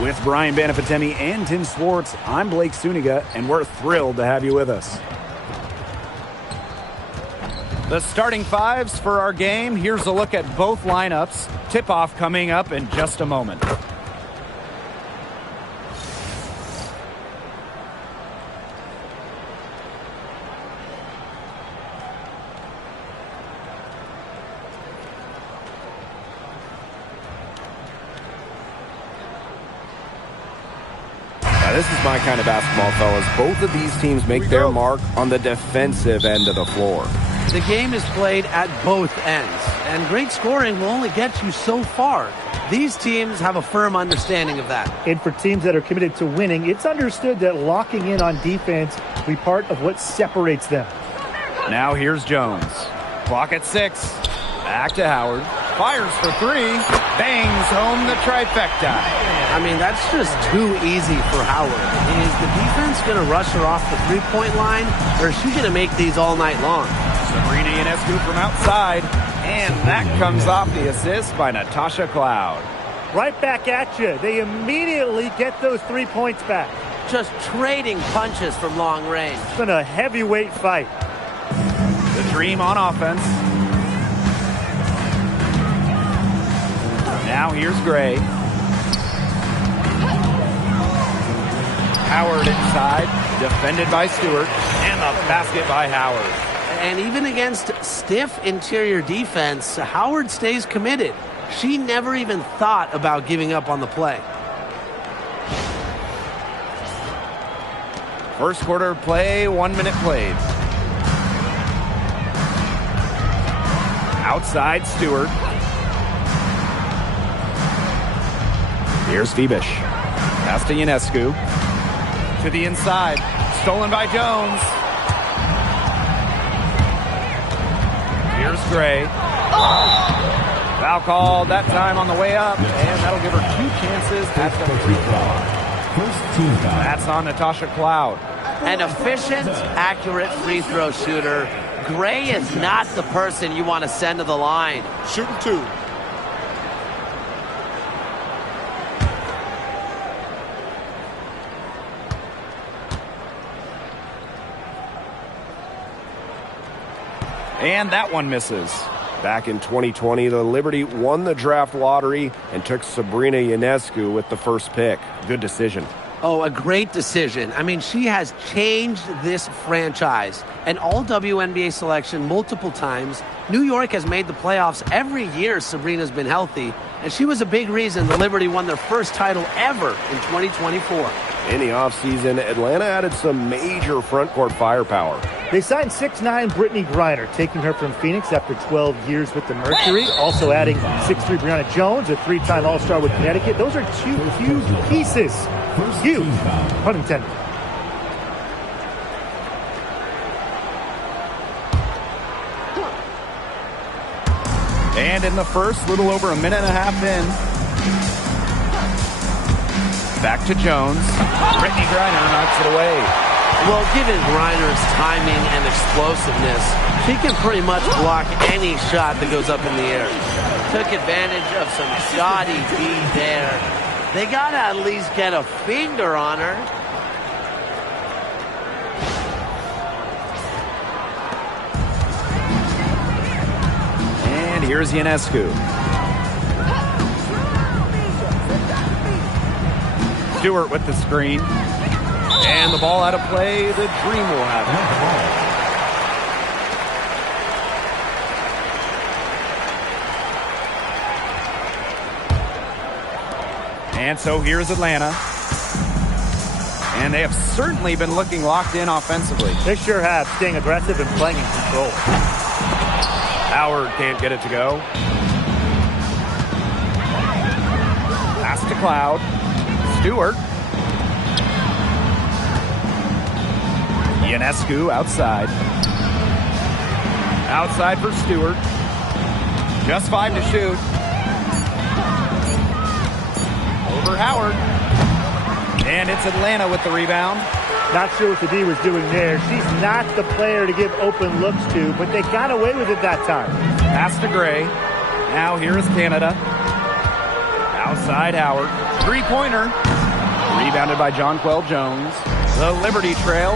With Brian Banafitemi and Tim Swartz, I'm Blake Suniga, and we're thrilled to have you with us. The starting fives for our game. Here's a look at both lineups. Tip-off coming up in just a moment. This is my kind of basketball, fellas. Both of these teams make their mark on the defensive end of the floor. The game is played at both ends, and great scoring will only get you so far. These teams have a firm understanding of that. And for teams that are committed to winning, it's understood that locking in on defense will be part of what separates them. Now here's Jones. Clock at 6. Back to Howard. Fires for 3. Bangs home the trifecta. I mean, that's just too easy for Howard. Is the defense going to rush her off the three-point line, or is she going to make these all night long? Sabrina Ionescu from outside, and that comes off the assist by Natasha Cloud. Right back at you. They immediately get those 3 points back. Just trading punches from long range. It's been a heavyweight fight. The Dream on offense. Now here's Gray. Howard inside, defended by Stewart, and the basket by Howard. And even against stiff interior defense, Howard stays committed. She never even thought about giving up on the play. First quarter play, 1 minute played. Outside Stewart. Here's Fibish. Pass to Ionescu. To the inside. Stolen by Jones. Here's Gray. Foul called that time on the way up, and that'll give her 2 chances at the free throw. That's on Natasha Cloud. An efficient, accurate free throw shooter. Gray is not the person you want to send to the line. Shooting 2. And that one misses. Back in 2020, the Liberty won the draft lottery and took Sabrina Ionescu with the first pick. Good decision. Oh, a great decision. I mean, she has changed this franchise. An all WNBA selection multiple times. New York has made the playoffs every year Sabrina's been healthy. And she was a big reason the Liberty won their first title ever in 2024. In the offseason, Atlanta added some major front court firepower. They signed 6'9" Brittany Griner, taking her from Phoenix after 12 years with the Mercury. Also adding 6'3" Brianna Jones, a 3-time All-Star with Connecticut. Those are 2 huge pieces. Huge, pun intended. And in the first, little over a minute and a half in. Back to Jones. Brittany Griner knocks it away. Well, given Griner's timing and explosiveness, she can pretty much block any shot that goes up in the air. Took advantage of some shoddy D there. They got to at least get a finger on her. And here's Ionescu. Stewart with the screen. And the ball out of play. The Dream will have it. And so here's Atlanta. And they have certainly been looking locked in offensively. They sure have, staying aggressive and playing in control. Howard can't get it to go. Pass to Cloud. Stewart. Ionescu outside. Outside for Stewart. Just 5 to shoot. Over Howard. And it's Atlanta with the rebound. Not sure what the D was doing there. She's not the player to give open looks to, but they got away with it that time. Pass to Gray. Now here is Canada. Outside Howard. Three-pointer. Rebounded by Jonquel Jones. The Liberty trail.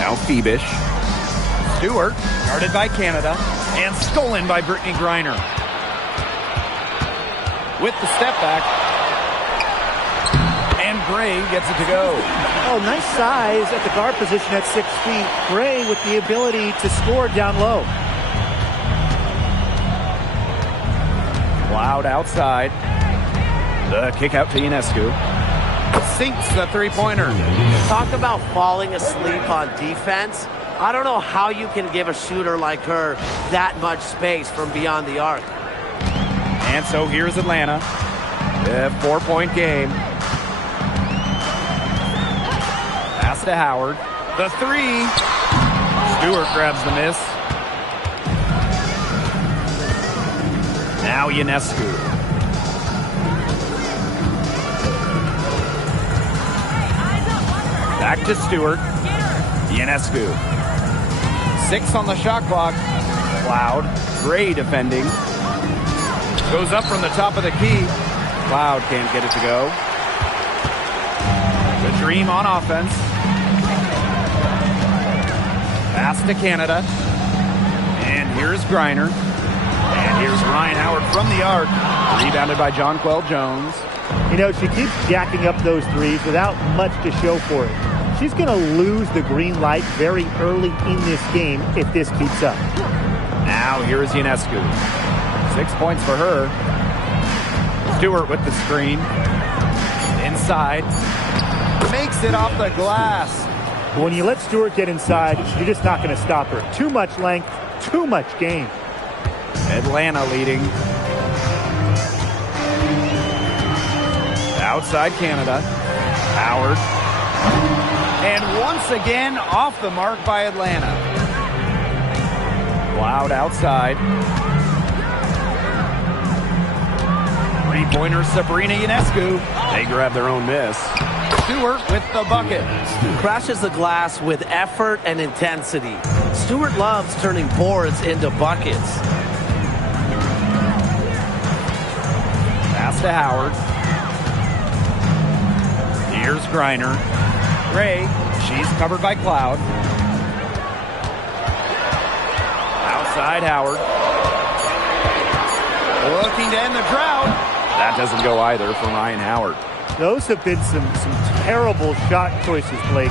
Now Phoebish. Stewart, guarded by Canada, and stolen by Brittany Griner. With the step back, and Gray gets it to go. Oh, nice size at the guard position at 6 feet. Gray with the ability to score down low. Cloud outside. The kick out to Ionescu. Sinks the three-pointer. Talk about falling asleep on defense. I don't know how you can give a shooter like her that much space from beyond the arc. And so here's Atlanta. A 4-point game. Pass to Howard. The three. Stewart grabs the miss. Now Ionescu. Back to Stewart. Ionescu. 6 on the shot clock. Cloud. Gray defending. Goes up from the top of the key. Cloud can't get it to go. The Dream on offense. Pass to Canada. And here's Griner. And here's Ryan Howard from the arc. Rebounded by Jonquel Jones. You know, she keeps jacking up those threes without much to show for it. She's going to lose the green light very early in this game if this keeps up. Now here's Ionescu. 6 points for her. Stewart with the screen. Inside. Makes it off the glass. When you let Stewart get inside, you're just not going to stop her. Too much length, too much game. Atlanta leading. Outside Canada. Howard. And once again, off the mark by Atlanta. Cloud outside. Three-pointer Sabrina Ionescu. They grab their own miss. Stewart with the bucket. Crashes the glass with effort and intensity. Stewart loves turning boards into buckets. Pass to Howard. Here's Griner. Gray, she's covered by Cloud. Outside Howard. Looking to end the drought. That doesn't go either for Ryan Howard. Those have been some terrible shot choices, Blake.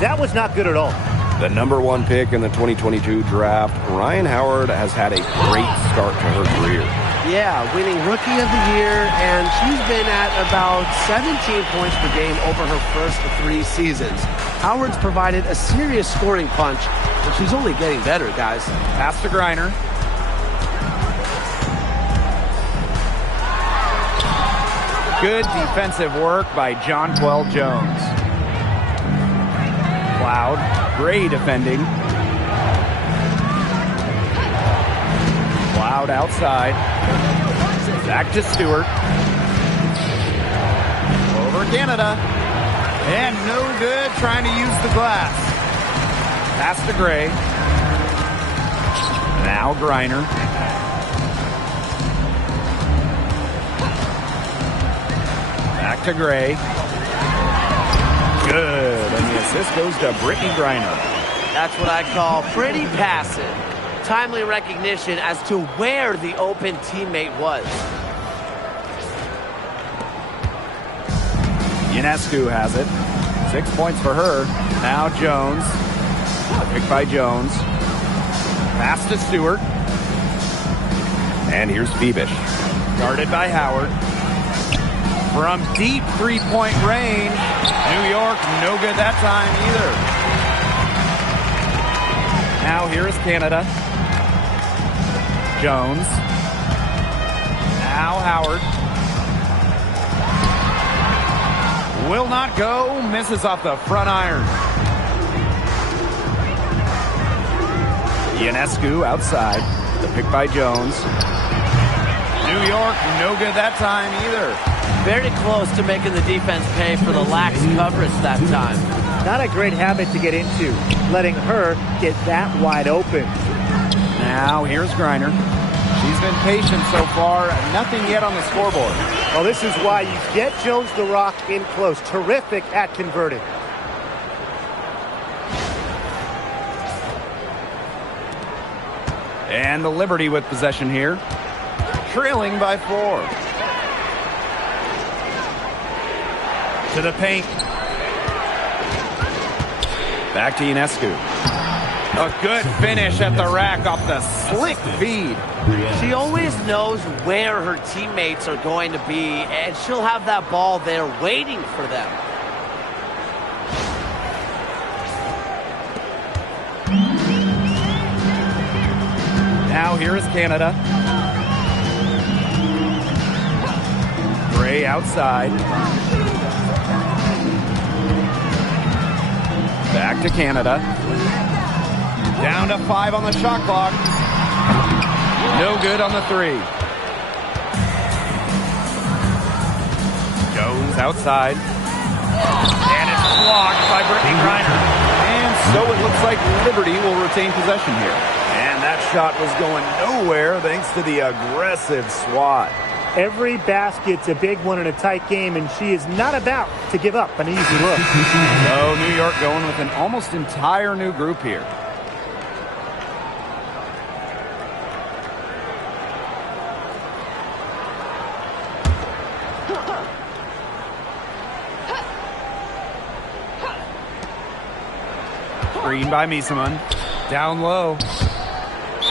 That was not good at all. The number 1 pick in the 2022 draft, Ryan Howard has had a great start to her career. Yeah, winning Rookie of the Year, and she's been at about 17 points per game over her first 3 seasons. Howard's provided a serious scoring punch, and she's only getting better, guys. Pass to Griner. Good defensive work by Jonquel Jones. Cloud, Gray defending. Cloud outside. Back to Stewart. Over Canada. And no good trying to use the glass. Pass to Gray. Now Griner. Back to Gray. Good. And the assist goes to Brittany Griner. That's what I call pretty passive. Timely recognition as to where the open teammate was. Ionescu has it. 6 points for her. Now Jones. The pick by Jones. Pass to Stewart. And here's Phoebish. Guarded by Howard. From deep three-point range. New York, no good that time either. Now here is Canada. Jones. Now Howard. Will not go. Misses off the front iron. Ionescu outside. The pick by Jones. New York, no good that time either. Very close to making the defense pay for the lax coverage that time. Not a great habit to get into, letting her get that wide open. Now here's Griner. She's been patient so far. Nothing yet on the scoreboard. Well, this is why you get Jones the Rock in close. Terrific at converting. And the Liberty with possession here. Trailing by 4. To the paint. Back to Ionescu. A good finish at the rack off the slick feed. She always knows where her teammates are going to be, and she'll have that ball there waiting for them. Now here is Canada. Gray outside. Back to Canada. Down to 5 on the shot clock. No good on the 3. Jones outside. And it's blocked by Brittany Griner. And so it looks like Liberty will retain possession here. And that shot was going nowhere thanks to the aggressive swat. Every basket's a big one in a tight game, and she is not about to give up an easy look. So New York going with an almost entire new group here. Screen by Miesemann. Down low.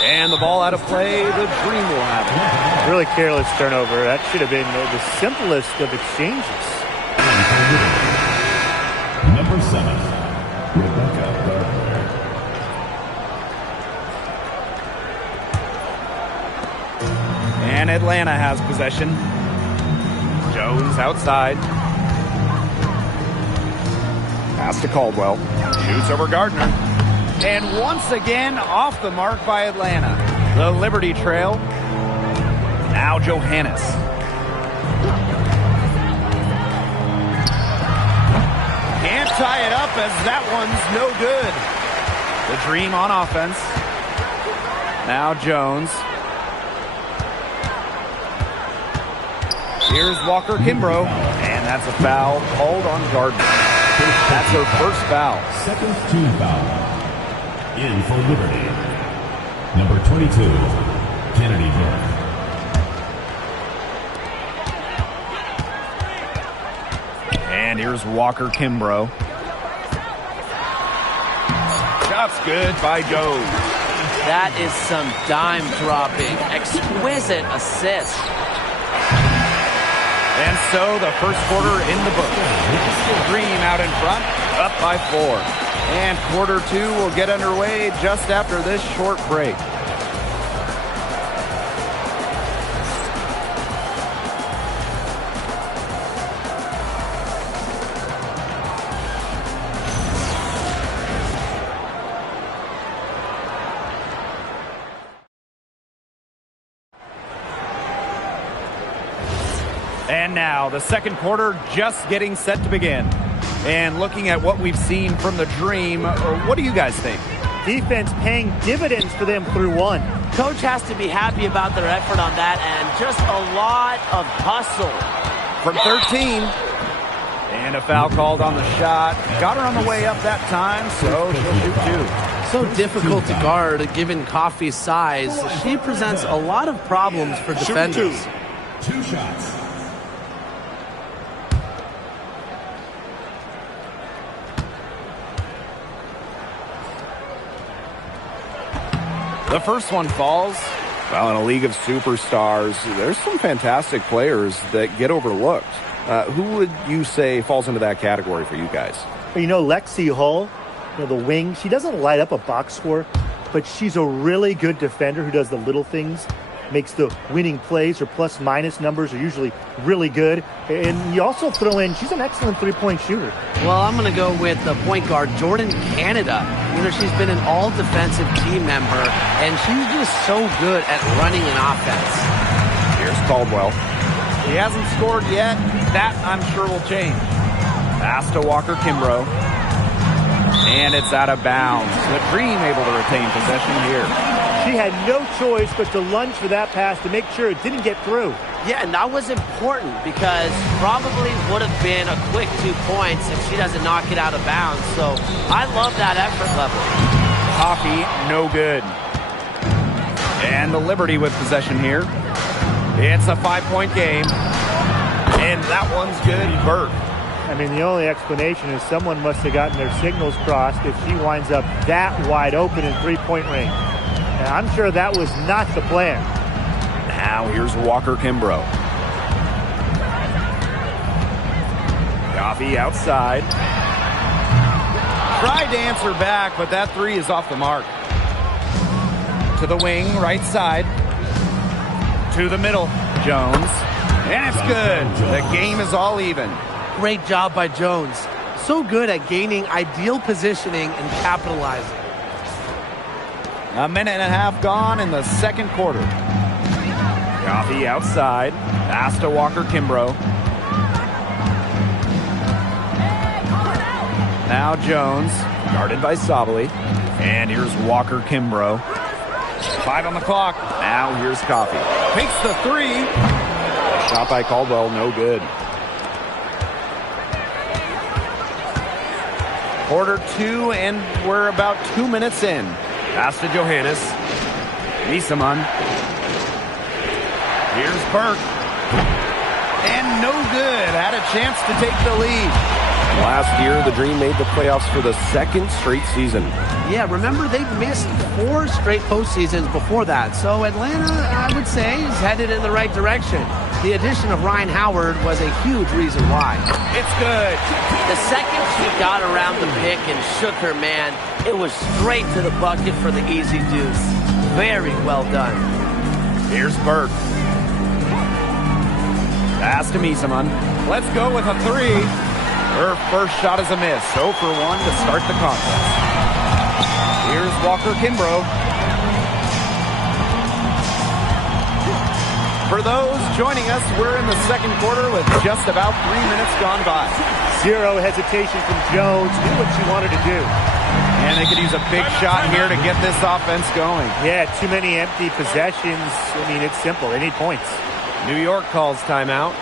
And the ball out of play. The Dream will have it. Really careless turnover. That should have been the simplest of exchanges. Number 7, Rebecca Gardner. And Atlanta has possession. Jones outside. Pass to Caldwell. Shoots over Gardner. And once again, off the mark by Atlanta. The Liberty trail. Now Johannes. Can't tie it up as that one's no good. The Dream on offense. Now Jones. Here's Walker Kimbrough. And that's a foul called on Gardner. That's her first foul. Second team foul. In for Liberty. Number 22, Kennedy Burke. And here's Walker Kimbrough. Shot's good by Jones. That is some dime dropping. Exquisite assist. And so the first quarter in the book. Dream out in front, up by 4. And quarter 2 will get underway just after this short break. And now the second quarter just getting set to begin. And looking at what we've seen from the Dream, what do you guys think? Defense paying dividends for them through 1. Coach has to be happy about their effort on that, and just a lot of hustle. From 13. And a foul called on the shot. Got her on the way up that time, so she'll shoot 2. So difficult to guard given Coffey's size. She presents a lot of problems for defenders. 2 shots. The first one falls. Well, in a league of superstars, there's some fantastic players that get overlooked. Who would you say falls into that category for you guys? You know, Lexi Hull, the wing, she doesn't light up a box score, but she's a really good defender who does the little things, makes the winning plays. Her plus-minus numbers are usually really good. And you also throw in, she's an excellent three-point shooter. Well, I'm going to go with the point guard, Jordan Canada. You know, she's been an all-defensive team member, and she's just so good at running an offense. Here's Caldwell. He hasn't scored yet. That, I'm sure, will change. Pass to Walker Kimbrough. And it's out of bounds. The Dream able to retain possession here. She had no choice but to lunge for that pass to make sure it didn't get through. Yeah, and that was important because probably would have been a quick 2 points if she doesn't knock it out of bounds. So I love that effort level. Coffee, no good. And the Liberty with possession here. It's a 5-point game. And that one's good. Burke. I mean, the only explanation is someone must have gotten their signals crossed if she winds up that wide open in three-point range. And I'm sure that was not the plan. Now here's Walker Kimbrough. Coffee outside. Tried to answer back, but that three is off the mark. To the wing, right side. To the middle, Jones. And it's good. The game is all even. Great job by Jones. So good at gaining ideal positioning and capitalizing. A minute and a half gone in the second quarter. Coffee outside. Pass to Walker Kimbrough. Now Jones, guarded by Sabali. And here's Walker Kimbrough. 5 on the clock. Now here's Coffee. Takes the three. Shot by Caldwell, no good. Quarter 2, and we're about 2 minutes in. Pass to Johannes. Niesemann. Here's Burke. And no good. Had a chance to take the lead. Last year, the Dream made the playoffs for the second straight season. Yeah, remember they missed 4 straight postseasons before that. So Atlanta, I would say, is headed in the right direction. The addition of Ryan Howard was a huge reason why. It's good. The second she got around the pick and shook her man, it was straight to the bucket for the easy deuce. Very well done. Here's Burke. Pass to Niesemann. Let's go with a three. Her first shot is a miss. 0 for 1 to start the contest. Here's Walker Kimbrough. For those joining us, we're in the second quarter with just about 3 minutes gone by. Zero hesitation from Jones. Knew what she wanted to do. And they could use a big shot here to get this offense going. Yeah, too many empty possessions. I mean, it's simple. They need points. New York calls timeout.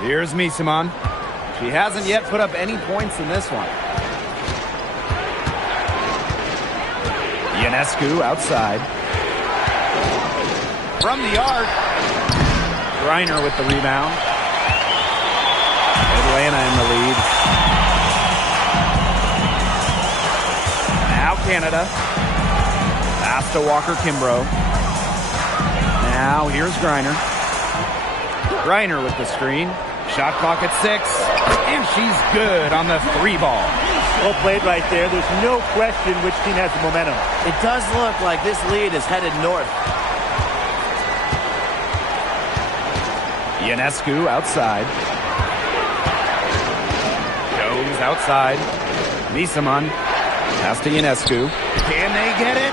Here's Niesemann. She hasn't yet put up any points in this one. Ionescu outside. From the arc. Griner with the rebound. Atlanta in the lead. Now Canada. Pass to Walker Kimbrough. Now here's Griner. Griner with the screen. Shot clock at 6. And she's good on the 3 ball. Well played right there. There's no question which team has the momentum. It does look like this lead is headed north. Ionescu outside. Jones outside. Niesemann. Pass to Ionescu. Can they get it?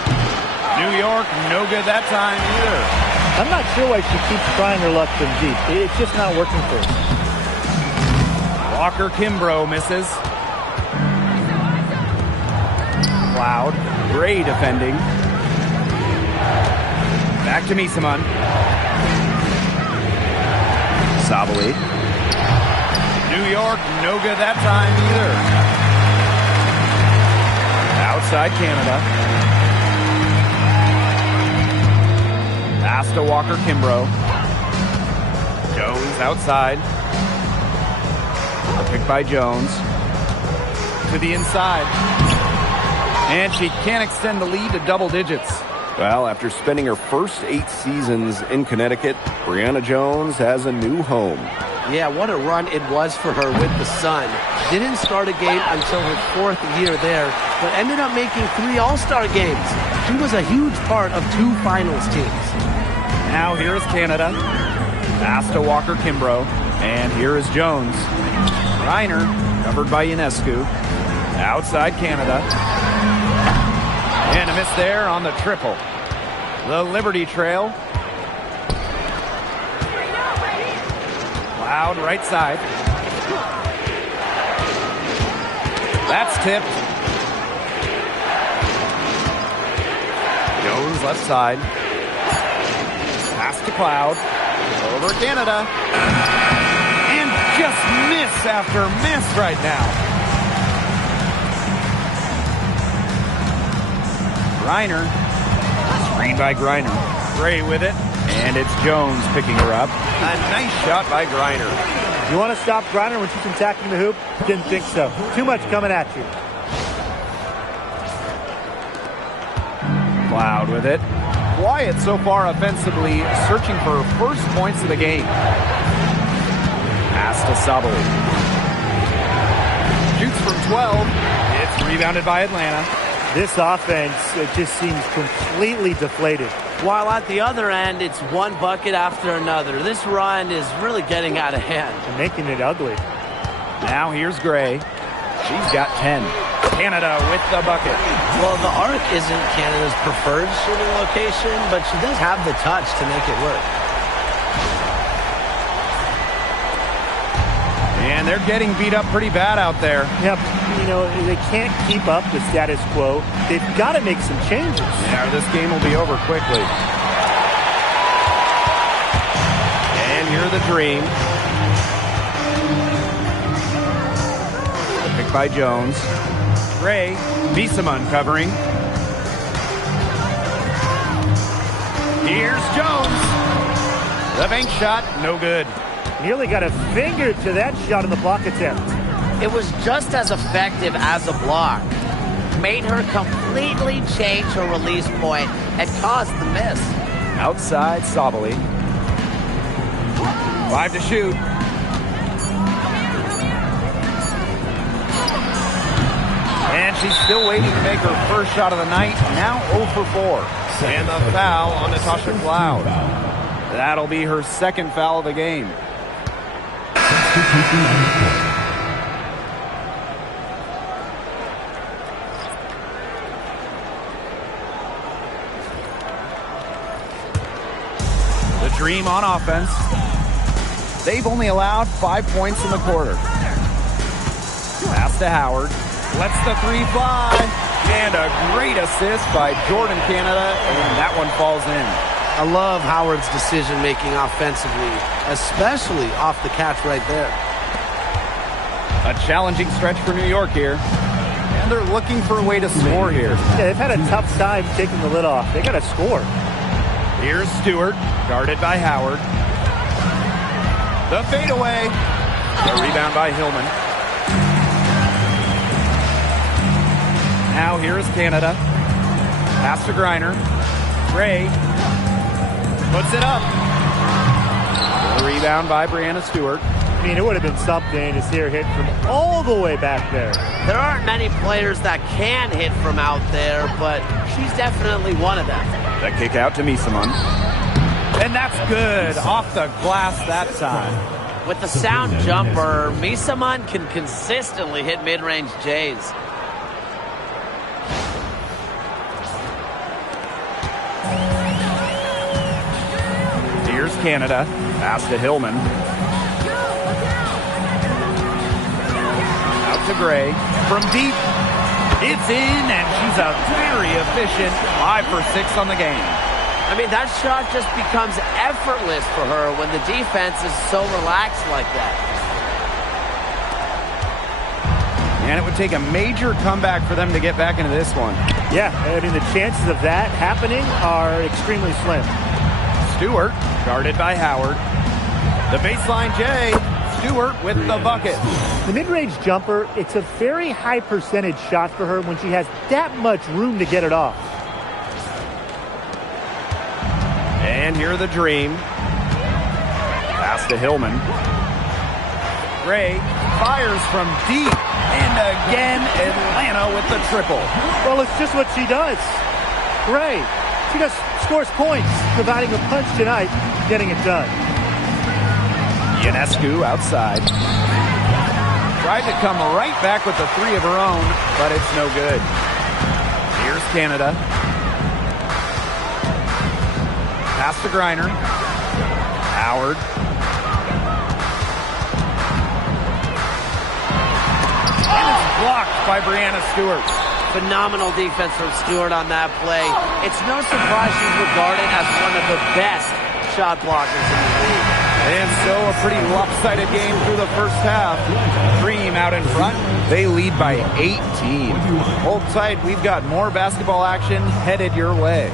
New York, no good that time either. I'm not sure why she keeps trying her luck from deep. It's just not working for her. Walker Kimbrough misses. Cloud. Gray defending. Back to Misaman. Sabali. New York, no good that time either. Outside Canada. Pass to Walker Kimbrough. Jones outside. Picked by Jones. To the inside. And she can't extend the lead to double digits. Well, after spending her first 8 seasons in Connecticut, Brianna Jones has a new home. Yeah, what a run it was for her with the Sun. Didn't start a game until her 4th year there, but ended up making 3 All-Star games. She was a huge part of 2 finals teams. Now here's Canada. Pass to Walker Kimbrough. And here is Jones. Reiner, covered by Ionescu. Outside Canada. And a miss there on the triple. The Liberty Trail. Cloud right side. That's tipped. Jones left side. Pass to Cloud. Over Canada. And just miss after miss right now. Reiner. Screen by Griner. Gray with it. And it's Jones picking her up. A nice shot by Griner. You want to stop Griner when she's attacking the hoop? Didn't think so. Too much coming at you. Cloud with it. Quiet so far offensively, searching for her first points of the game. Pass to Sabali. Shoots from 12. It's rebounded by Atlanta. This offense, it just seems completely deflated. While at the other end, it's one bucket after another. This run is really getting out of hand. And making it ugly. Now here's Gray. She's got 10. Canada with the bucket. Well, the arc isn't Canada's preferred shooting location, but she does have the touch to make it work. And they're getting beat up pretty bad out there. Yep, you know, they can't keep up the status quo. They've got to make some changes. Yeah, this game will be over quickly. And here the Dream. Picked by Jones. Gray, Misaman covering. Here's Jones. The bank shot, no good. Nearly got a finger to that shot in the block attempt. It was just as effective as a block. Made her completely change her release point and caused the miss. Outside Sabali. 5 to shoot. And she's still waiting to make her first shot of the night. Now 0 for 4. And the foul on Natasha Cloud. That'll be her second foul of the game. The Dream on offense. They've only allowed 5 points in the quarter. Pass to Howard. Lets the 3 fly. And a great assist by Jordan Canada. And that one falls in. I love Howard's decision-making offensively, especially off the catch right there. A challenging stretch for New York here. And they're looking for a way to score here. Yeah, they've had a tough time taking the lid off. They got to score. Here's Stewart, guarded by Howard. The fadeaway. The rebound by Hillman. Now here is Canada. Pass to Griner. Gray puts it up. The rebound by Brianna Stewart. I mean, it would have been something to see her hit from all the way back there. There aren't many players that can hit from out there, but she's definitely one of them. The kick out to Misaman. And that's good. Off the glass that time. With the sound jumper, Misaman can consistently hit mid-range J's. Canada. Pass to Hillman. Out to Gray. From deep. It's in, and she's a very efficient 5 for 6 on the game. I mean, that shot just becomes effortless for her when the defense is so relaxed like that. And it would take a major comeback for them to get back into this one. Yeah, I mean, the chances of that happening are extremely slim. Stewart, guarded by Howard. The baseline J. Stewart with the bucket. The mid-range jumper, it's a very high percentage shot for her when she has that much room to get it off. And here the dream. Pass to Hillman. Gray fires from deep. And again, Atlanta with the triple. Well, it's just what she does. Gray, she just scores points, providing a punch tonight, getting it done. Ionescu outside. Tried to come right back with the 3 of her own, but it's no good. Here's Canada. Pass to Griner. Howard. And it's blocked by Breanna Stewart. Phenomenal defense from Stewart on that play. It's no surprise she's regarded as one of the best shot blockers in the league. And so a pretty lopsided game through the first half. Dream out in front. They lead by 18. Hold tight. We've got more basketball action headed your way.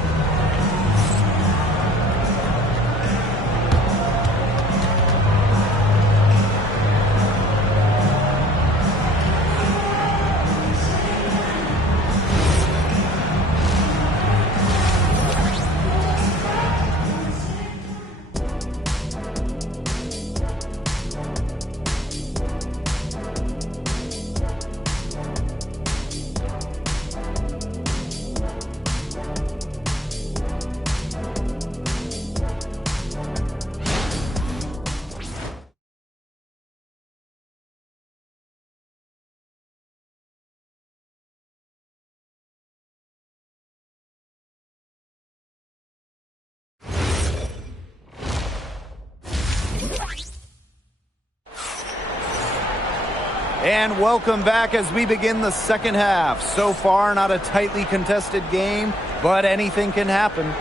And welcome back as we begin the second half. So far, not a tightly contested game, but anything can happen.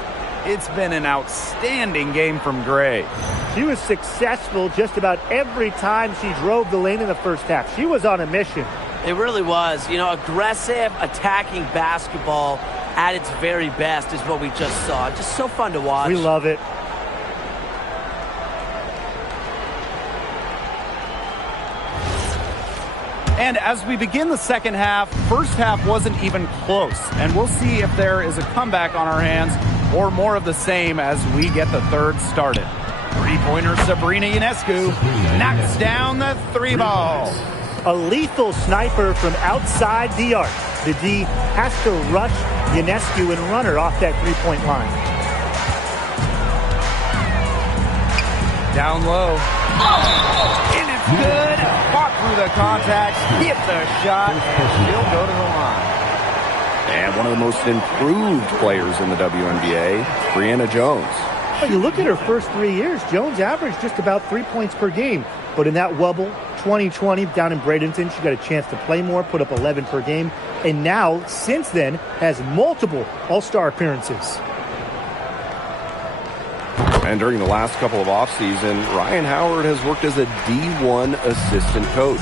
It's been an outstanding game from Gray. She was successful just about every time she drove the lane in the first half. She was on a mission. It really was. You know, aggressive, attacking basketball at its very best is what we just saw. Just so fun to watch. We love it. And as we begin the second half, first half wasn't even close. And we'll see if there is a comeback on our hands or more of the same as we get the third started. Three-pointer Sabrina Ionescu knocks down the 3-ball. A lethal sniper from outside the arc. The D has to rush Ionescu and run her off that three-point line. Down low. And it's good. Fought through the contact, hit the shot, and she'll go to the line. And one of the most improved players in the WNBA, Breanna Jones. Well, you look at her first 3 years, Jones averaged just about 3 points per game. But in that wubble, 2020 down in Bradenton, she got a chance to play more, put up 11 per game. And now, since then, has multiple All-Star appearances. And during the last couple of offseason, Ryan Howard has worked as a D1 assistant coach.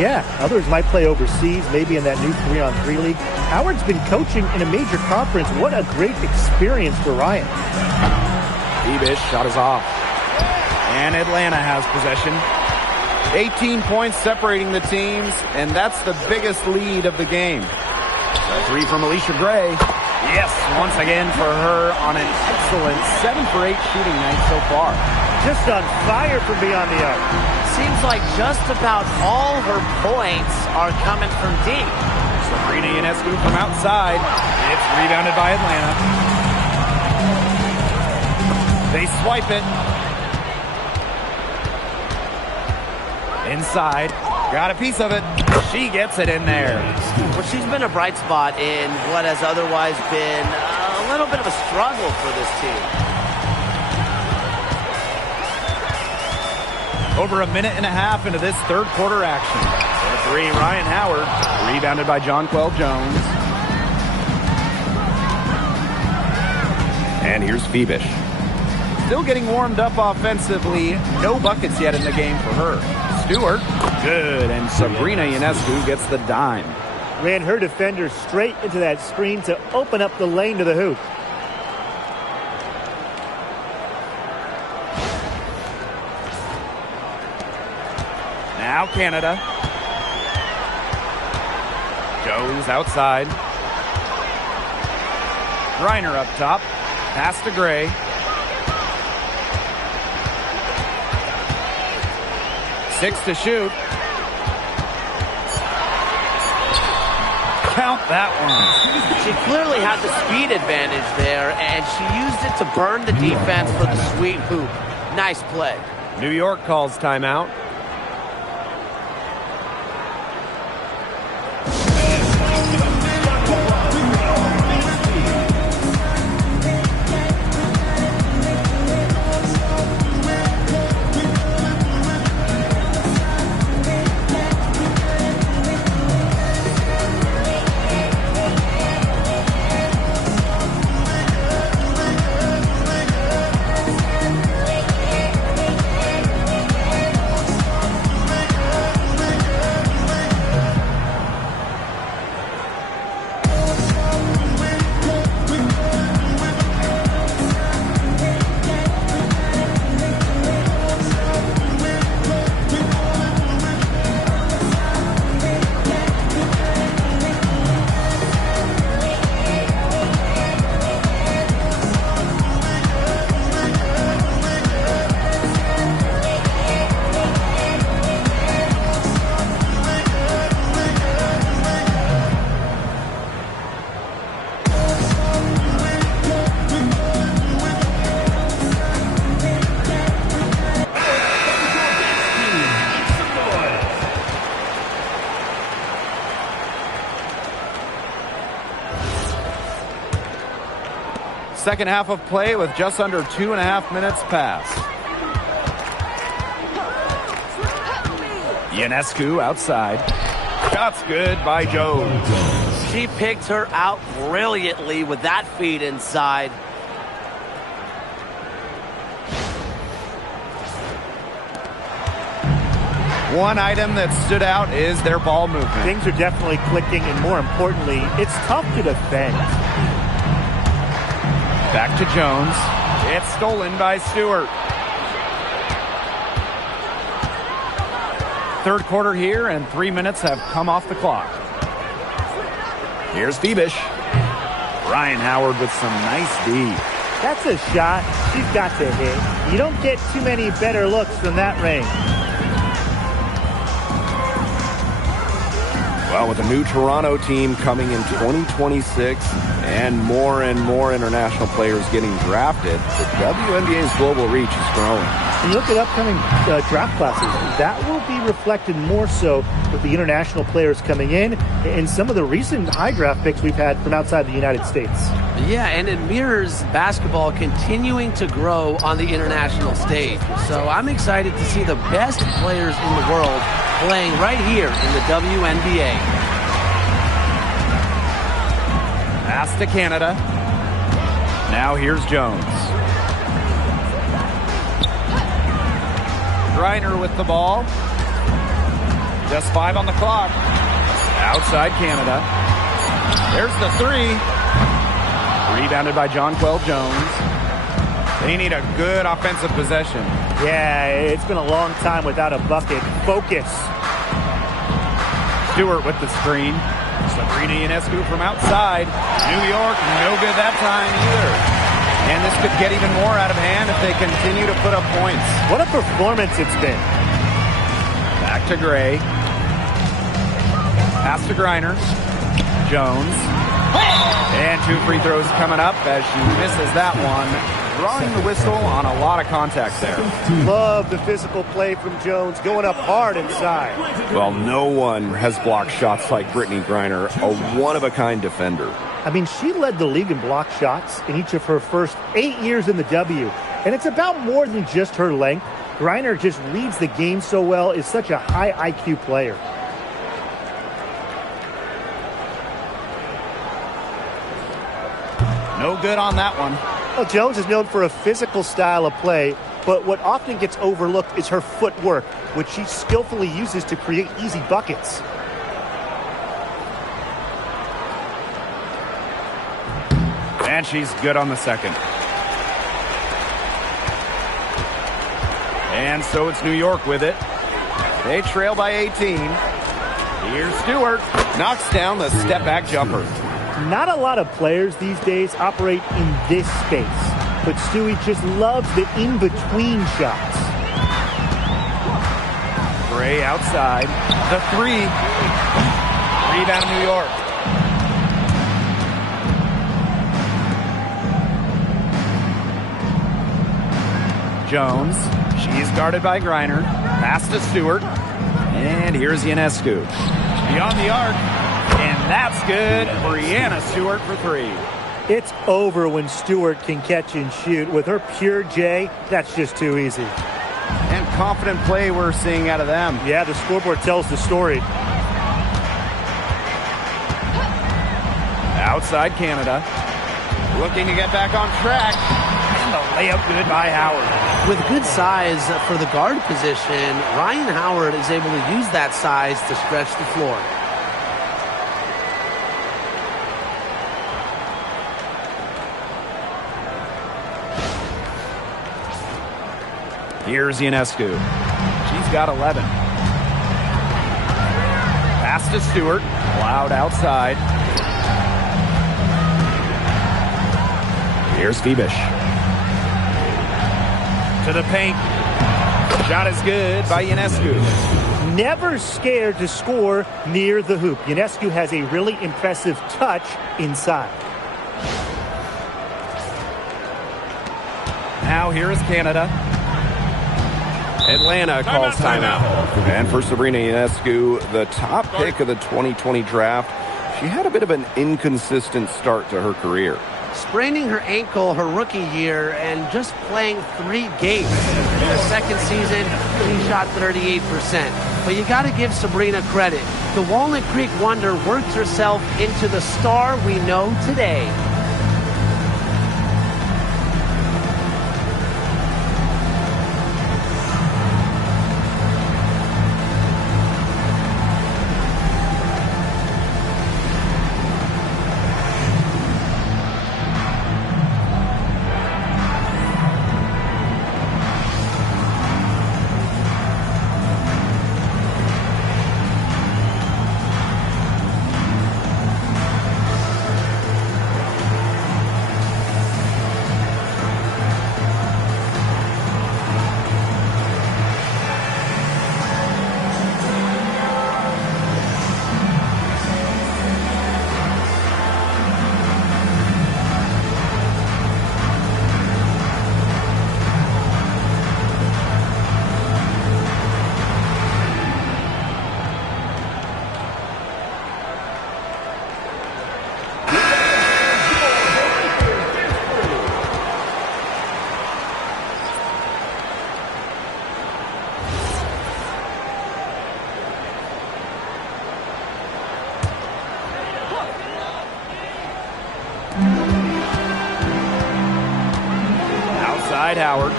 Yeah, others might play overseas, maybe in that new 3-on-3 league. Howard's been coaching in a major conference. What a great experience for Ryan. Bebish shot is off. And Atlanta has possession. 18 points separating the teams, and that's the biggest lead of the game. A three from Alicia Gray. Yes, once again for her on an excellent 7 for 8 shooting night so far. Just on fire from beyond the arc. Seems like just about all her points are coming from deep. Sabrina Ionescu from outside. It's rebounded by Atlanta. They swipe it. Inside. Got a piece of it. She gets it in there. Well, she's been a bright spot in what has otherwise been a little bit of a struggle for this team. Over a minute and a half into this third quarter action. For three, Ryan Howard. Rebounded by Jonquel Jones. And here's Phoebish. Still getting warmed up offensively. No buckets yet in the game for her. Stewart. Good. And Sabrina Ionescu gets the dime. Ran her defender straight into that screen to open up the lane to the hoop. Now Canada. Jones outside. Griner up top. Pass to Gray. Six to shoot. Count that one. She clearly had the speed advantage there, and she used it to burn the defense for the sweet hoop. Nice play. New York calls timeout. Second half of play with just under 2.5 minutes passed. Ionescu outside. Shots good by Jones. She picked her out brilliantly with that feed inside. One item that stood out is their ball movement. Things are definitely clicking, and more importantly, it's tough to defend. Back to Jones. It's stolen by Stewart. Third quarter here, and 3 minutes have come off the clock. Here's Phoebish. Ryan Howard with some nice D. That's a shot she's got to hit. You don't get too many better looks from that range. Well, with a new Toronto team coming in 2026 and more international players getting drafted, the WNBA's global reach is growing. And you look at upcoming draft classes, that will be reflected more so with the international players coming in and some of the recent high draft picks we've had from outside the United States. Yeah, and it mirrors basketball continuing to grow on the international stage. So I'm excited to see the best players in the world playing right here in the WNBA. Pass to Canada. Now here's Jones. Griner with the ball. Just 5 on the clock. Outside Canada. There's the three. Rebounded by Jonquel Jones. They need a good offensive possession. Yeah, it's been a long time without a bucket. Focus. Stewart with the screen. Sabrina Ionescu from outside. New York, no good that time either. And this could get even more out of hand if they continue to put up points. What a performance it's been. Back to Gray. Pass to Griner. Jones. And 2 free throws coming up as she misses that one. Drawing the whistle on a lot of contact there. Love the physical play from Jones, going up hard inside. Well, no one has blocked shots like Brittany Griner, a one-of-a-kind defender. I mean, she led the league in block shots in each of her first 8 years in the W. And it's about more than just her length. Griner just reads the game so well, is such a high IQ player. No good on that one. Well, Jones is known for a physical style of play, but what often gets overlooked is her footwork, which she skillfully uses to create easy buckets. And she's good on the second. And so it's New York with it. They trail by 18. Here's Stewart. Knocks down the step-back jumper. Not a lot of players these days operate in this space, but Stewie just loves the in-between shots. Gray outside. The three. Rebound New York. Jones. She's guarded by Griner. Pass to Stewart. And here's Ionescu. Beyond the arc. And that's good. Brianna Stewart for three. It's over when Stewart can catch and shoot. With her pure J, that's just too easy. And confident play we're seeing out of them. Yeah, the scoreboard tells the story. Outside Canada. Looking to get back on track. And the layup good by Howard. With good size for the guard position, Ryan Howard is able to use that size to stretch the floor. Here's Ionescu. She's got 11. Pass to Stewart. Allowed outside. Here's Phoebish. To the paint. Shot is good by Ionescu. Never scared to score near the hoop. Ionescu has a really impressive touch inside. Now here is Canada. Atlanta calls timeout. And for Sabrina Ionescu, the top pick of the 2020 draft, she had a bit of an inconsistent start to her career. Spraining her ankle her rookie year and just playing 3 games. In her second season, she shot 38%. But you got to give Sabrina credit. The Walnut Creek Wonder worked herself into the star we know today. Howard.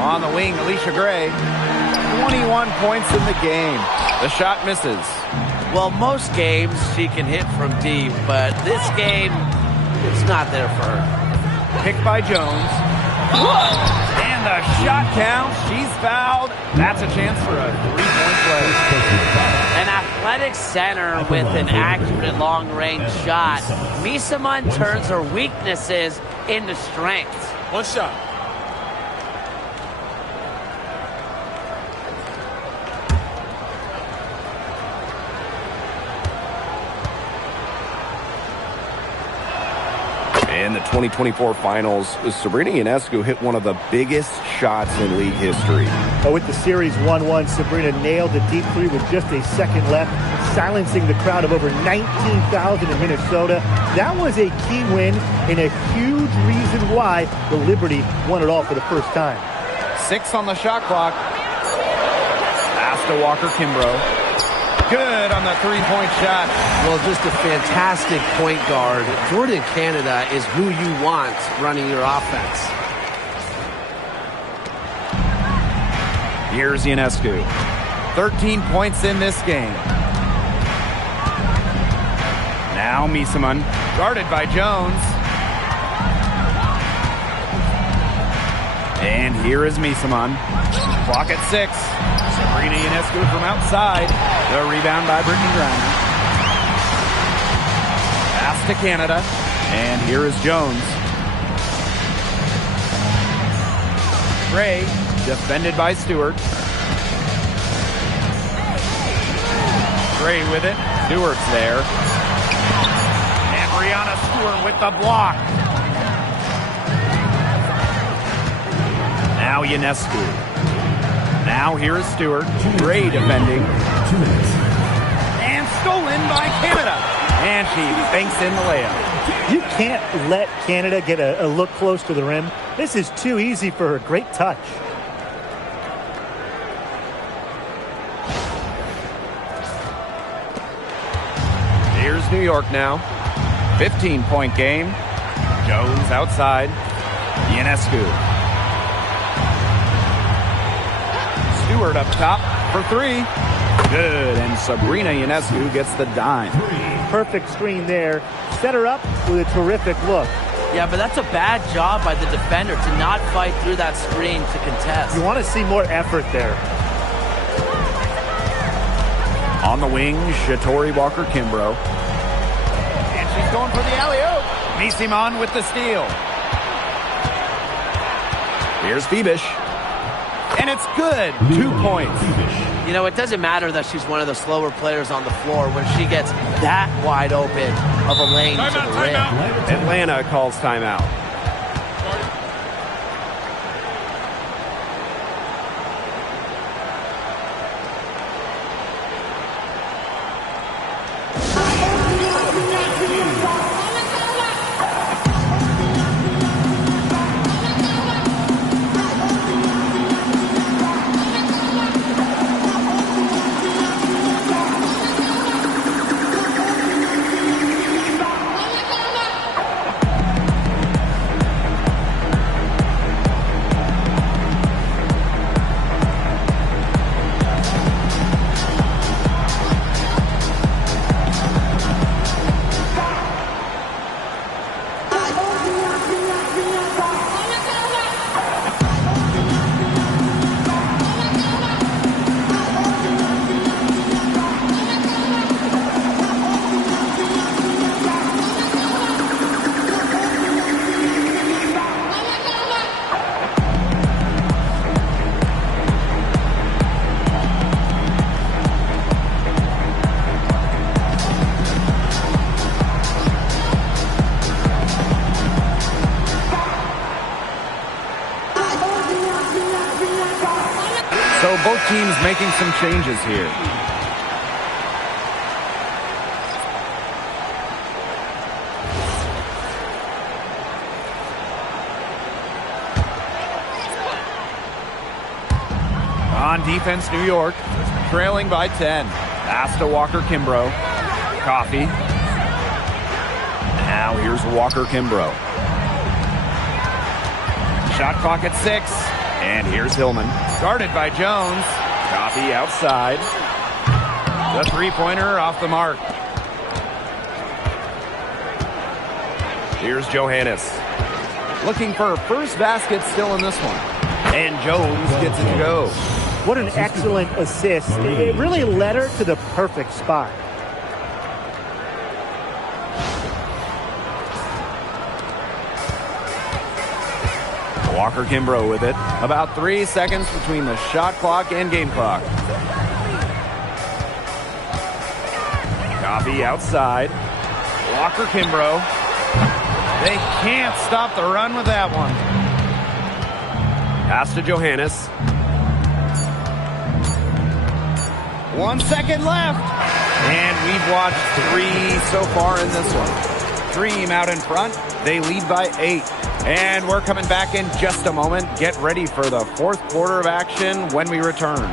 On the wing, Alicia Gray. 21 points in the game. The shot misses. Well, most games she can hit from deep, but this game, it's not there for her. Picked by Jones. And the shot counts. She's fouled. That's a chance for a three-point play. An athletic center with an accurate long-range shot. Misa Munn turns her weaknesses into strengths. One shot. In the 2024 finals, Sabrina Ionescu hit one of the biggest shots in league history. But with the series 1-1, Sabrina nailed the deep three with just a second left, silencing the crowd of over 19,000 in Minnesota. That was a key win and a huge reason why the Liberty won it all for the first time. 6 on the shot clock. Pass to Walker-Kimbrough. Good on the three-point shot. Well, just a fantastic point guard. Jordan Canada is who you want running your offense. Here's Ionescu. 13 points in this game. Now Misaman, guarded by Jones. And here is Misaman. Clock at 6. Sabrina Ionescu from outside. The rebound by Brittany Griner. Pass to Canada. And here is Jones. Gray, defended by Stewart. Gray with it. Stewart's there. And Brianna Stewart with the block. Now Ionescu. Now here is Stewart. Gray defending. And stolen by Canada. And she banks in the layup. You can't let Canada get a look close to the rim. This is too easy for her. Great touch. Here's New York now. 15-point game. Jones outside. Ionescu. Stewart up top for 3. Good, and Sabrina Ionescu gets the dime. Perfect screen there. Set her up with a terrific look. Yeah, but that's a bad job by the defender to not fight through that screen to contest. You want to see more effort there. On the wing, Shatori Walker-Kimbrough. And she's going for the alley-oop. Misaman with the steal. Here's Phoebish. And it's good. 2 points. You know, it doesn't matter that she's one of the slower players on the floor when she gets that wide open of a lane to the rim. Atlanta calls timeout. So both teams making some changes here. On defense, New York, trailing by 10. Pass to Walker-Kimbrough. Coffee. Now here's Walker-Kimbrough. Shot clock at 6. And here's Hillman. Guarded by Jones. Coffee outside. The three-pointer off the mark. Here's Johannes. Looking for her first basket still in this one. And Jones gets it to go. What an excellent assist. It really led her to the perfect spot. Walker-Kimbrough with it. About 3 seconds between the shot clock and game clock. Coffee outside. Walker-Kimbrough. They can't stop the run with that one. Pass to Johannes. 1 second left. And we've watched 3 so far in this one. Dream out in front. They lead by 8. And we're coming back in just a moment. Get ready for the 4th quarter of action when we return.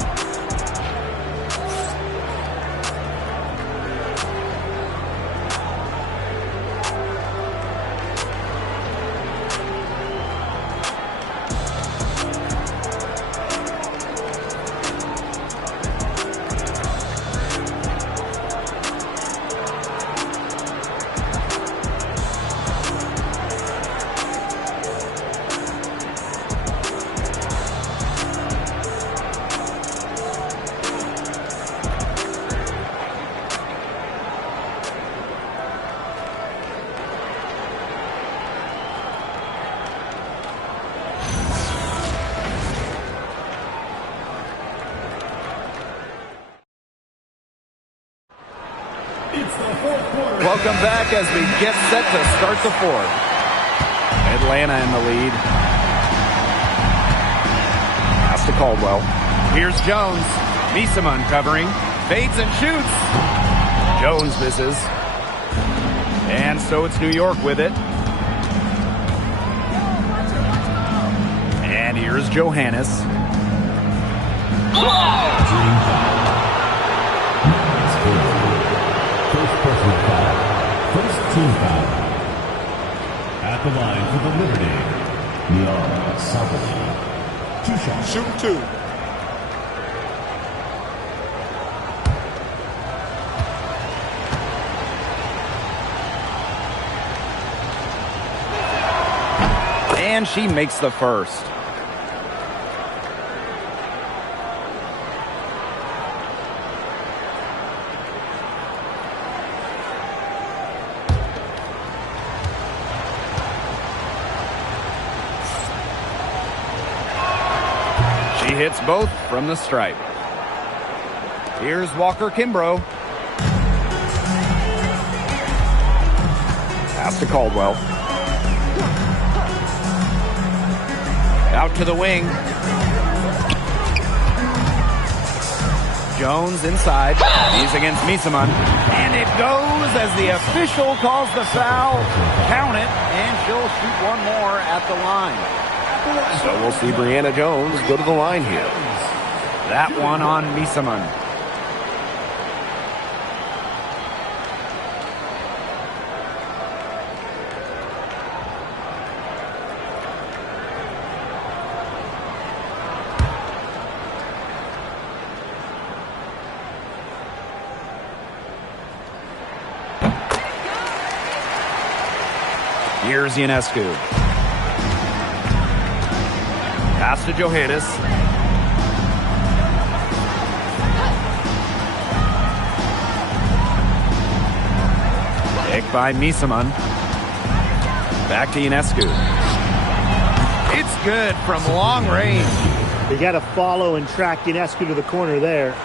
Welcome back as we get set to start the 4th. Atlanta in the lead. Pass to Caldwell. Here's Jones. Misaman covering. Fades and shoots. Jones misses. And so it's New York with it. And here's Johannes. First team foul. At the line for the Liberty, Leon Salvador. 2 shots. Shoot 2. And she makes the first. She hits both from the stripe. Here's Walker Kimbrough. Pass to Caldwell. Out to the wing. Jones inside. He's against Misaman. And it goes as the official calls the foul. Count it, and she'll shoot one more at the line. So we'll see Brianna Jones go to the line here. That one on Misaman. Here's Ionescu. Pass to Johannes. Picked by Misaman. Back to Ionescu. It's good from long range. They got to follow and track Ionescu to the corner there.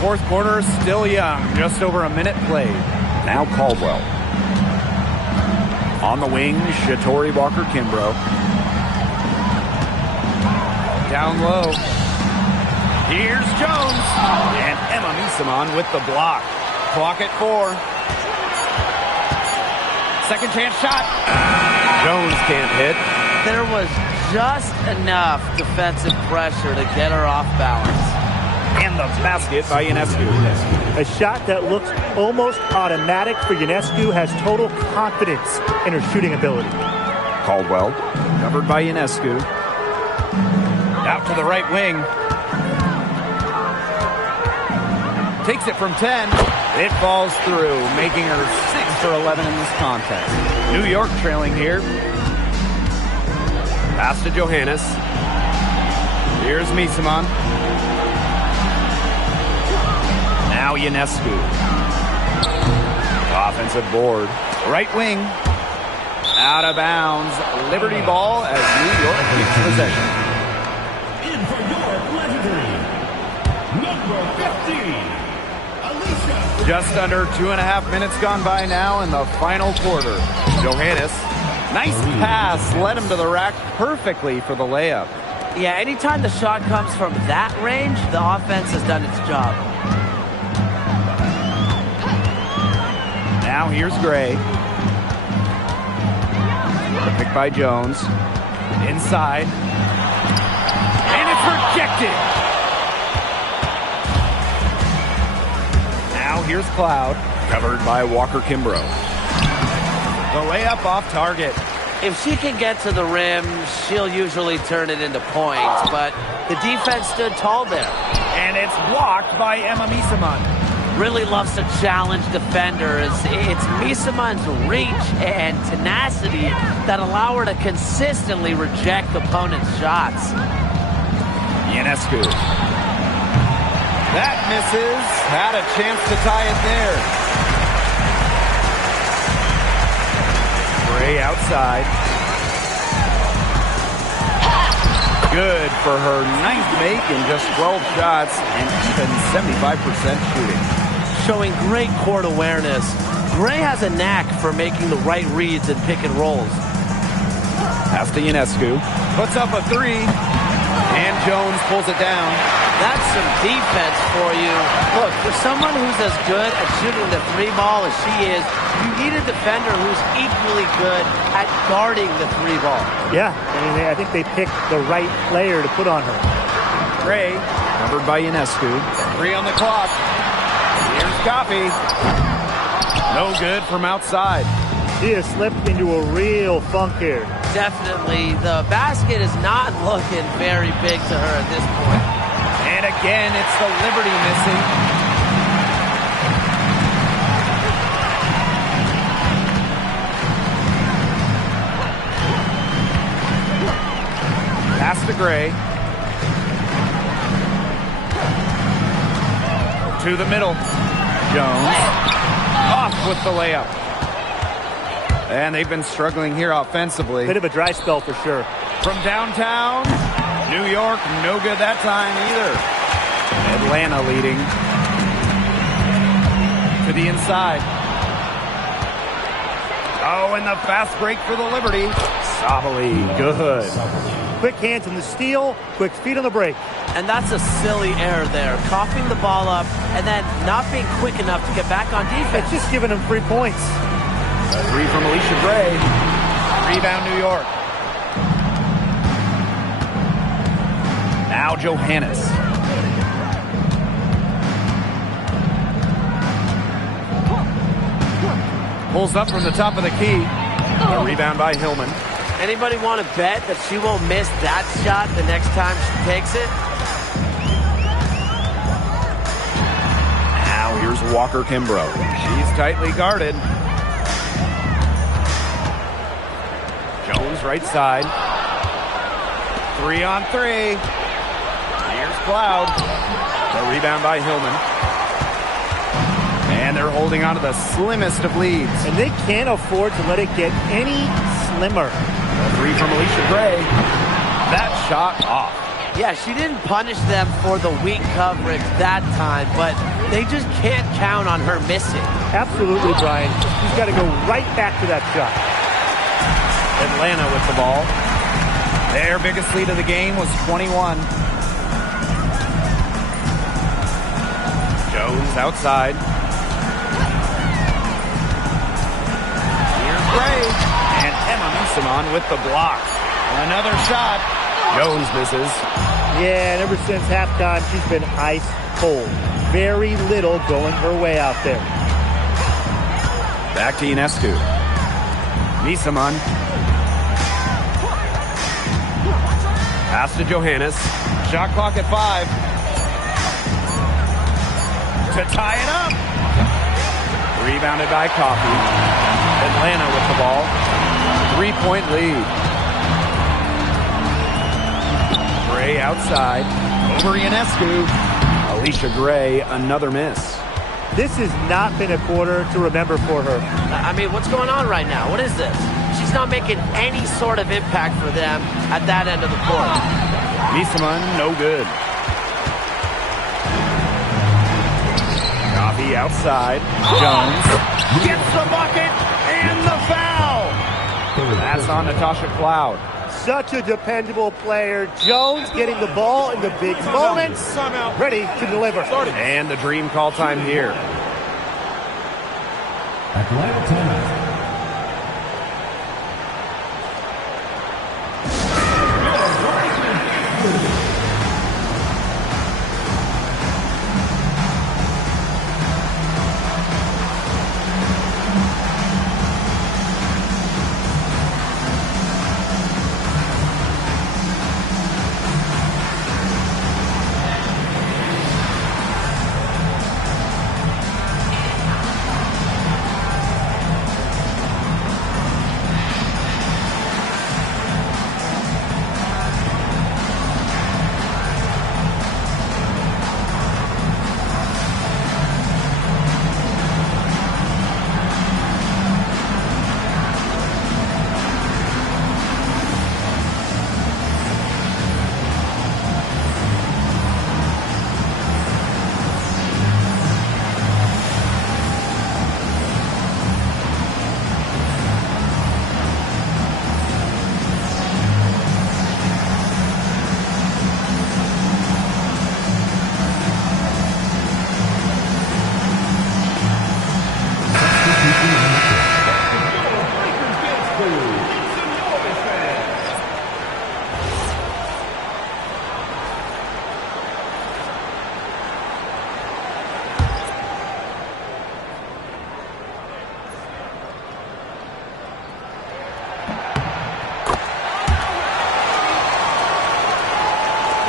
Fourth quarter still young. Just over a minute played. Now Caldwell. On the wing, Shatori Walker Kimbrough. Down low. Here's Jones. And Emma Misaman with the block. Clock at 4. Second chance shot. Jones can't hit. There was just enough defensive pressure to get her off balance. And the basket by Ionescu. A shot that looks almost automatic for Ionescu, has total confidence in her shooting ability. Caldwell, covered by Ionescu. Out to the right wing. Takes it from 10. It falls through, making her 6 for 11 in this contest. New York trailing here. Pass to Johannes. Here's Misaman. Now Ionescu. Offensive board. Right wing. Out of bounds. Liberty ball as New York keeps possession. In for your legendary, number 15. Just under 2.5 minutes gone by now in the final quarter. Johannes, nice pass, led him to the rack perfectly for the layup. Yeah, anytime the shot comes from that range, the offense has done its job. Now here's Gray. Picked by Jones. Inside. And it's rejected. Now here's Cloud. Covered by Walker Kimbrough. The layup off target. If she can get to the rim, she'll usually turn it into points, but the defense stood tall there. And it's blocked by Emma Misaman. Really loves to challenge defenders. It's Misaman's reach and tenacity that allow her to consistently reject opponents' shots. Ionescu. That misses. Had a chance to tie it there. Gray outside. Good for her ninth make in just 12 shots and even 75% shooting. Showing great court awareness. Gray has a knack for making the right reads and pick and rolls. Pass to Ionescu. Puts up a three. And Jones pulls it down. That's some defense for you. Look, for someone who's as good at shooting the three ball as she is, you need a defender who's equally good at guarding the three ball. Yeah, I think they picked the right player to put on her. Gray, covered by Ionescu. 3 on the clock. Here's Coffey. No good from outside. She has slipped into a real funk here. Definitely. The basket is not looking very big to her at this point. And again, it's the Liberty missing. Pass to Gray. To the middle. Jones. Off with the layup. And they've been struggling here offensively. Bit of a dry spell for sure. From downtown, New York, no good that time either. Atlanta leading. To the inside. Oh, and the fast break for the Liberty. Sabali, good. Quick hands on the steal, quick feet on the break. And that's a silly error there. Coughing the ball up and then not being quick enough to get back on defense. It's just giving them 3 points. A three from Alicia Gray. Rebound, New York. Now Johannes. Pulls up from the top of the key. A rebound by Hillman. Anybody want to bet that she won't miss that shot the next time she takes it? Now here's Walker Kimbrough. She's tightly guarded. Jones right side. 3 on 3. Here's Cloud. The rebound by Hillman. And they're holding on to the slimmest of leads. And they can't afford to let it get any slimmer. A 3 from Alicia Gray. That shot off. Yeah, she didn't punish them for the weak coverage that time, but they just can't count on her missing. Absolutely, Brian. She's got to go right back to that shot. Atlanta with the ball. Their biggest lead of the game was 21. Jones outside. Here's Gray. And Emma Misaman with the block. Another shot. Jones misses. Yeah, and ever since halftime, she's been ice cold. Very little going her way out there. Back to Ionescu. Misaman. Pass to Johannes. Shot clock at 5. To tie it up. Rebounded by Coffey. Atlanta with the ball. 3-point lead. Gray outside. Over Ionescu. Alicia Gray, another miss. This has not been a quarter to remember for her. I mean, what's going on right now? What is this? She's not making any sort of impact for them at that end of the court. Misaman, no good. Coffey Lee outside. Jones gets the bucket and the foul. That's on Natasha Cloud. Such a dependable player. Jones getting the ball in the big moments. Ready to deliver. And the dream call time here. Atlanta timeout.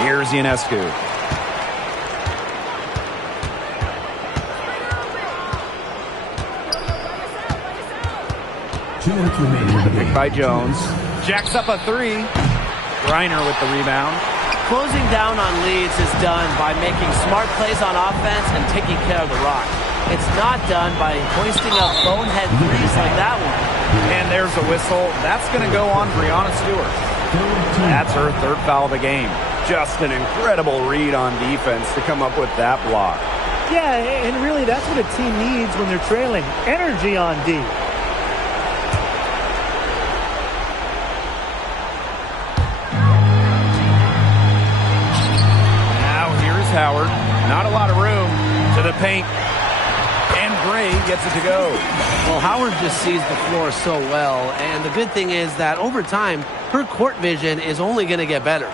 Here's Ionescu. Picked by Jones. Jacks up a three. Griner with the rebound. Closing down on leads is done by making smart plays on offense and taking care of the rock. It's not done by hoisting up bonehead threes like that one. And there's a whistle. That's going to go on Breanna Stewart. That's her third foul of the game. Just an incredible read on defense to come up with that block. Yeah, and really that's what a team needs when they're trailing. Energy on D. Now here's Howard. Not a lot of room to the paint. And Gray gets it to go. Well, Howard just sees the floor so well. And the good thing is that over time, her court vision is only going to get better.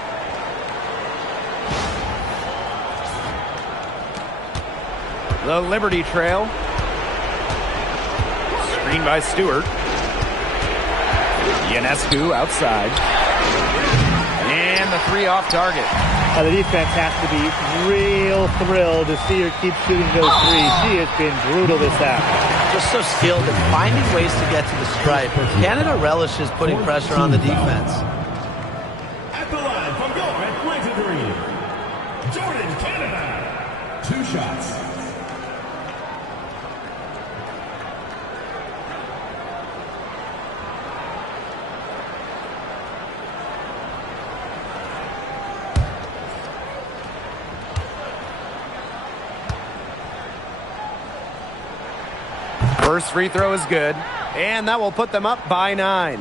The Liberty Trail. Screen by Stewart. Ionescu outside. And the three off target. Now the defense has to be real thrilled to see her keep shooting those threes. She has been brutal this half. Just so skilled in finding ways to get to the stripe. Canada relishes putting pressure on the defense. At the line from Gilbert, Atlanta Dream, Jordan, Canada. 2 shots. First free throw is good, and that will put them up by 9.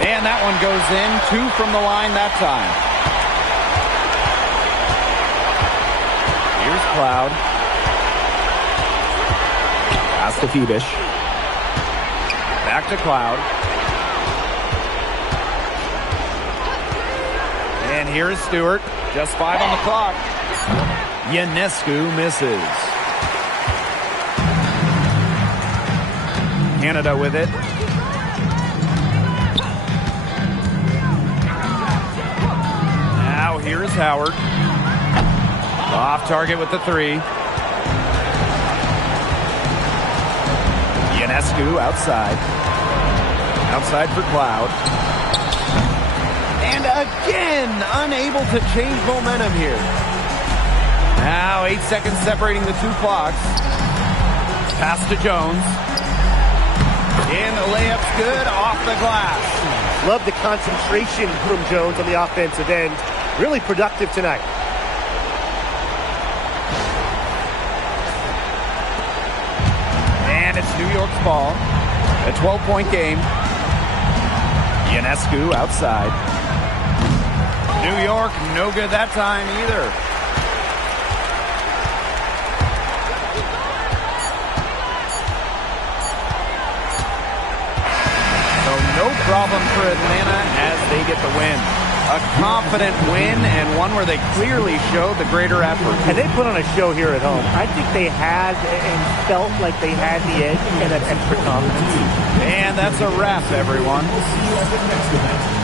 And that one goes in. 2 from the line that time. Here's Cloud. Pass to Phoebish. Back to Cloud. And here's Stewart. Just 5 on the clock. Ionescu misses. Canada with it. Now here's Howard. Off target with the 3. Ionescu outside. Outside for Cloud. And again, unable to change momentum here. Now 8 seconds separating the two clocks. Pass to Jones. And the layup's good off the glass. Love the concentration from Jones on the offensive end. Really productive tonight. And it's New York's ball. A 12-point game. Ionescu outside. New York, no good that time either. So no problem for Atlanta as they get the win. A confident win and one where they clearly showed the greater effort. And they put on a show here at home. I think they had and felt like they had the edge and that extra confidence. And that's a wrap, everyone. We'll see you at the next event.